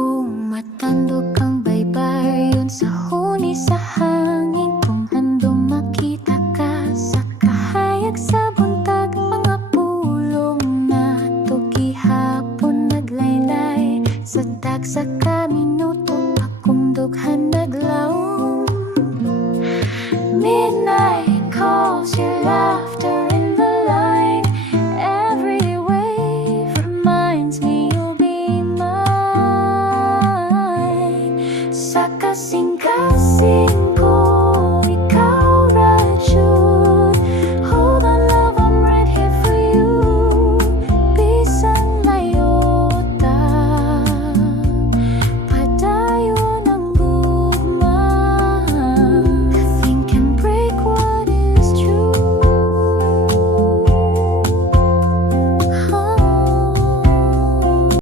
Kung matandog kang baybayon sa huni sa hangin, kung handong makita ka sa kahayag sa buntag, mga pulong na to gihapon naglaylay sa tagsa kami